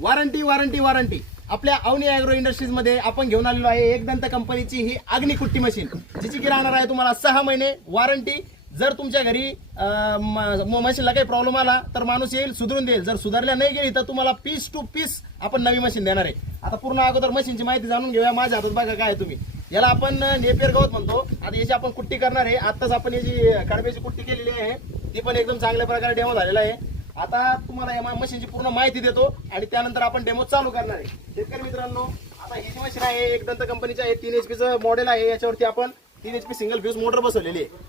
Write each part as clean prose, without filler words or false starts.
Warranty warranty warranty आपल्या Avni agro industries मध्ये आपण घेऊन आलेलो आहे एक दंत कंपनीची ही अग्निकुट्टी मशीन, जिची की राहणार आहे तुम्हाला 6 महिने वॉरंटी। जर तुमच्या घरी मशीनला काही प्रॉब्लेम आला तर माणूस येईल, सुधरून देईल। जर सुधारल्या नाही गेली तर तुम्हाला पीस टू पीस आपण नवी मशीन देणार आहे। आता पूर्ण अगोदर मशीनची माहिती जाणून घेऊया। माझ्या हातात बघा काय तुम्ही, याला आपण नेपियर गवत म्हणतो। आता याची आपण कुट्टी करणार आहे। आताच आपण याची कडब्याची कुट्टी केलेली आहे, ती पण एकदम चांगल्या प्रकारे डेमो झालेला आहे। आता तुम्हाला या मशीनची पूर्ण माहिती देतो आणि त्यानंतर आपण डेमो चालू करणार आहे। शेतकरी मित्रांनो, आता ही जी मशीन आहे एक दंत कंपनीची आहे, 3 HP चं मॉडेल आहे। याच्यावरती आपण 3 HP सिंगल फ्यूज मोटर बसवलेली आहे।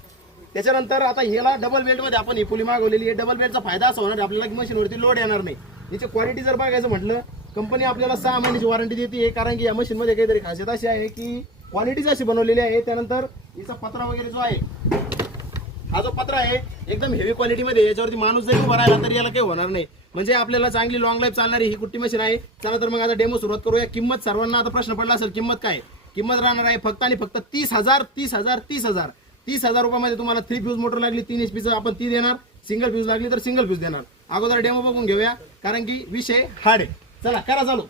त्याच्यानंतर आता ह्याला डबल बेल्ट मध्ये आपण ही पुली मागवलेली आहे। डबल बेल्टचा फायदा असा होणार आपल्याला की मशीनवरती लोड येणार नाही। याची क्वालिटी जर बघायचं म्हटलं, कंपनी आपल्याला 6 महिन्याची वॉरंटी देते, कारण की या मशीन मध्ये काहीतरी खासियत अशी आहे की क्वालिटीच अशी बनवलेली आहे। त्यानंतर याचा पत्रा वगैरे जो आहे, हा जो पत्रा आहे एकदम हेवी क्वालिटी मध्ये, याच्यावरती माणूस जरी उभा राहिला तरी याला काही होणार नाही। म्हणजे आपल्याला चांगली लॉंग लाईफ चालणारी ही कुट्टी मशीन आहे। चला तर मग आता डेमो सुरुवात करूया। किंमत सर्वांना आता प्रश्न पडला असेल, किंमत काय? किंमत राहणार आहे फक्त आणि फक्त 30,000 30,000 30,000 30,000 रुपयामध्ये तुम्हाला 3 फ्यूज मोटर लागली 3 HP चं आपण ती देणार, सिंगल फ्यूज लागली तर सिंगल फ्यूज देणार। अगोदर डेमो बघून घेऊया, कारण की विषय हार्ड आहे। चला करा चालू।